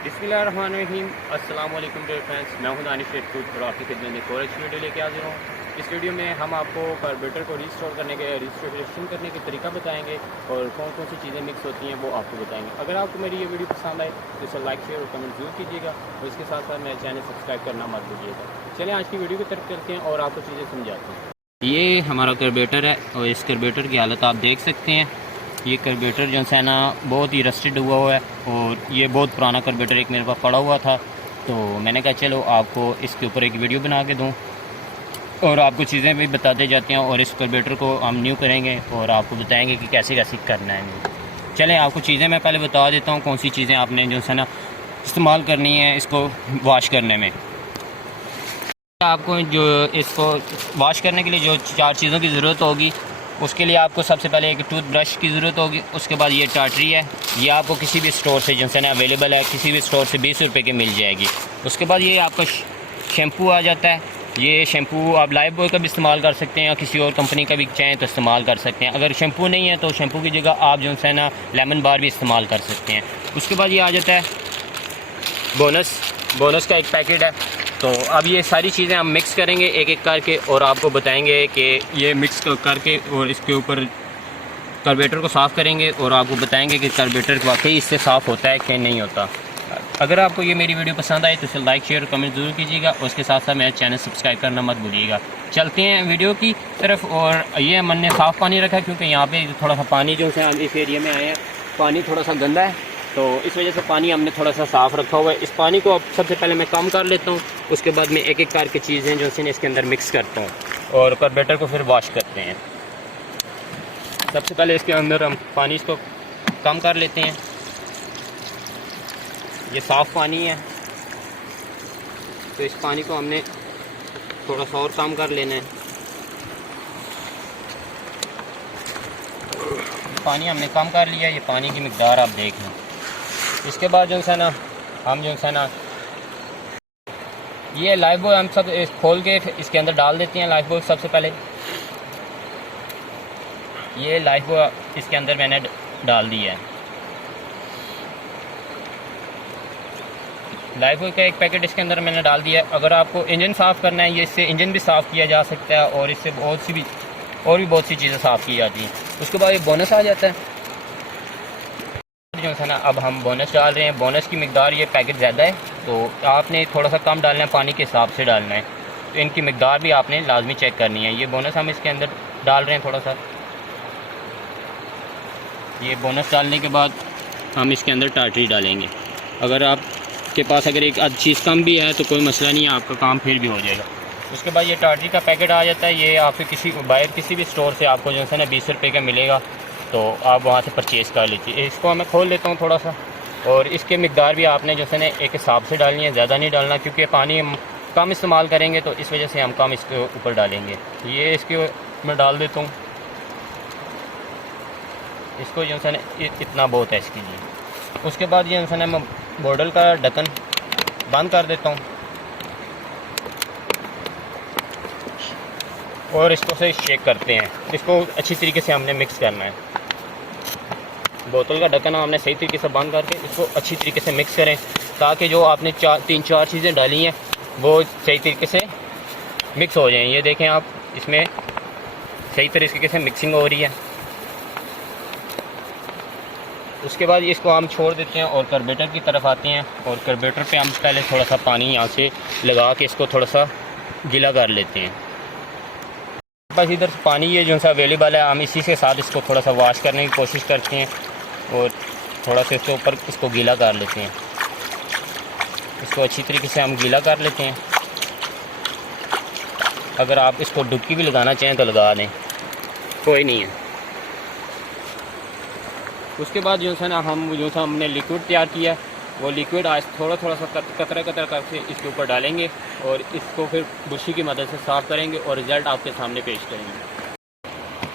बिस्मिल्लाहिर्रहमानिर्रहीम। अस्सलाम वालेकुम डियर फ्रेंड्स, मैं हूं दानिश रेडफूड और आपकी खिदमत में एक और अच्छी वीडियो लेके हाजिर हूं। इस वीडियो में हम आपको कार्बोरेटर को रिस्टोर करने के रजिस्ट्रेशन करने के तरीका बताएंगे और कौन कौन सी चीज़ें मिक्स होती हैं वो आपको बताएंगे। अगर आपको मेरी ये वीडियो पसंद आए तो इसे लाइक शेयर और कमेंट जरूर कीजिएगा और इसके साथ साथ मेरे चैनल सब्सक्राइब करना मत भूलिएगा। चलिए आज की वीडियो की तरफ करते हैं और आपको चीज़ें समझाते हैं। ये हमारा कार्बोरेटर है और इस कार्बोरेटर की हालत आप देख सकते हैं। ये कार्बोरेटर जो है ना बहुत ही रस्टेड हुआ है और ये बहुत पुराना कार्बोरेटर एक मेरे पास पड़ा हुआ था, तो मैंने कहा चलो आपको इसके ऊपर एक वीडियो बना के दूं और आपको चीज़ें भी बताते जाते हैं और इस कार्बोरेटर को हम न्यू करेंगे और आपको बताएंगे कि कैसे कैसे करना है। चलें आपको चीज़ें मैं पहले बता देता हूँ कौन सी चीज़ें आपने जो है ना इस्तेमाल करनी है इसको वॉश करने में। आपको जो इसको वॉश करने के लिए जो 4 चीज़ों की ज़रूरत होगी, उसके लिए आपको सबसे पहले एक टूथ ब्रश की ज़रूरत होगी। उसके बाद ये टाटरी है, ये आपको किसी भी स्टोर से जो है ना अवेलेबल है, किसी भी स्टोर से 20 रुपये की मिल जाएगी। उसके बाद ये आपका शैम्पू आ जाता है। ये शैम्पू आप लाइफ बॉय का भी इस्तेमाल कर सकते हैं या किसी और कंपनी का भी चाहें तो इस्तेमाल कर सकते हैं। अगर शैम्पू नहीं है तो शैम्पू की जगह आप जो है ना लेमन बार भी इस्तेमाल कर सकते हैं। उसके बाद ये आ जाता है बोनस का एक पैकेट है। तो अब ये सारी चीज़ें हम मिक्स करेंगे एक एक करके और आपको बताएंगे कि ये मिक्स करके और इसके ऊपर कार्बोरेटर को साफ़ करेंगे और आपको बताएंगे कि कार्बोरेटर वाकई इससे साफ़ होता है कि नहीं होता। अगर आपको ये मेरी वीडियो पसंद आए तो इसे लाइक शेयर कमेंट ज़रूर कीजिएगा और उसके साथ साथ मेरा चैनल सब्सक्राइब करना मत भूलिएगा। चलते हैं वीडियो की तरफ। और ये हमने साफ़ पानी रखा है क्योंकि यहाँ पर थोड़ा सा पानी जो है हम इस एरिया में आए हैं, पानी थोड़ा सा गंदा है, तो इस वजह से पानी हमने थोड़ा सा साफ़ रखा हुआ है। इस पानी को अब सबसे पहले मैं कम कर लेता हूँ, उसके बाद मैं एक एक करके चीज़ें जो है इसके अंदर मिक्स करता हूँ और कार्बोरेटर को फिर वॉश करते हैं। सबसे पहले इसके अंदर हम पानी इसको कम कर लेते हैं। ये साफ़ पानी है तो इस पानी को हमने थोड़ा सा और कम कर लेना है। पानी हमने कम कर लिया, ये पानी की मिकदार आप देख लें। इसके बाद जो है ना हम जो है ना ये लाइफ बॉय हम सब खोल के इसके अंदर डाल देते हैं। लाइफ बॉय सबसे पहले ये लाइफ बॉय इसके अंदर मैंने डाल दिया है। लाइफ बॉय का एक पैकेट इसके अंदर मैंने डाल दिया है। अगर आपको इंजन साफ़ करना है, ये इससे इंजन भी साफ़ किया जा सकता है और इससे बहुत सी चीज़ें साफ़ की जाती हैं। उसके बाद ये बोनस आ जाता है जो है ना। अब हम बोनस डाल रहे हैं। बोनस की मिकदार ये पैकेट ज़्यादा है तो आपने थोड़ा सा कम डालना है, पानी के हिसाब से डालना है, तो इनकी मिकदार भी आपने लाजमी चेक करनी है। ये बोनस हम इसके अंदर डाल रहे हैं थोड़ा सा। ये बोनस डालने के बाद हम इसके अंदर टाटरी डालेंगे। अगर आपके पास अगर एक आध चीज़ कम भी है तो कोई मसला नहीं है, आपका काम फिर भी हो जाएगा। उसके बाद ये टाटरी का पैकेट आ जाता है। ये आपके किसी भी स्टोर से आपको जो है ना 20 रुपये का मिलेगा, तो आप वहाँ से परचेज़ कर लीजिए। इसको मैं खोल लेता हूँ थोड़ा सा और इसके मिकदार भी आपने जो है ना एक हिसाब से डालनी है, ज़्यादा नहीं डालना क्योंकि पानी हम कम इस्तेमाल करेंगे तो इस वजह से हम कम इसके ऊपर डालेंगे। ये इसके मैं डाल देता हूँ। इसको जो है ना इतना बहुत है इसके लिए। उसके बाद ये जो है ना मैं बॉटल का ढक्कन बंद कर देता हूँ और इसको से शेक करते हैं। इसको अच्छी तरीके से हमने मिक्स करना है। बोतल का ढक्कन हमने सही तरीके से बंद करके इसको अच्छी तरीके से मिक्स करें ताकि जो आपने 3-4 चीज़ें डाली हैं वो सही तरीके से मिक्स हो जाएं। ये देखें आप, इसमें सही तरीके से मिक्सिंग हो रही है। उसके बाद इसको हम छोड़ देते हैं और कार्बोरेटर की तरफ आते हैं और कार्बोरेटर पे हम पहले थोड़ा सा पानी यहाँ से लगा के इसको थोड़ा सा गीला कर लेते हैं। बस इधर पानी ये जो सा अवेलेबल है, हम इसी के साथ इसको थोड़ा सा वॉश करने की कोशिश करते हैं और थोड़ा सा इसके ऊपर इसको गीला कर लेते हैं। इसको अच्छी तरीके से हम गीला कर लेते हैं। अगर आप इसको डुबकी भी लगाना चाहें तो लगा दें, कोई नहीं है। उसके बाद जो है ना हमने लिक्विड तैयार किया, वो लिक्विड आज थोड़ा सा कतरा करके इसके ऊपर डालेंगे और इसको फिर ब्रश की मदद से साफ़ करेंगे और रिज़ल्ट आपके सामने पेश करेंगे।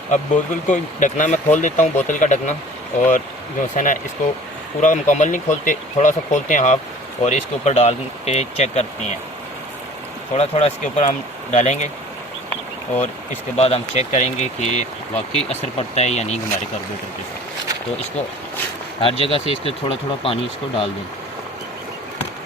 अब बोतल को ढकना मैं खोल देता हूँ, बोतल का ढकना, और जो है ना इसको पूरा मुकम्मल नहीं खोलते, थोड़ा सा खोलते हैं हाफ और इसके ऊपर डाल के चेक करते हैं। थोड़ा इसके ऊपर हम डालेंगे और इसके बाद हम चेक करेंगे कि वाकई असर पड़ता है या नहीं हमारे कार्बोरेटर पे। तो इसको हर जगह से इसके थोड़ा पानी इसको डाल दें।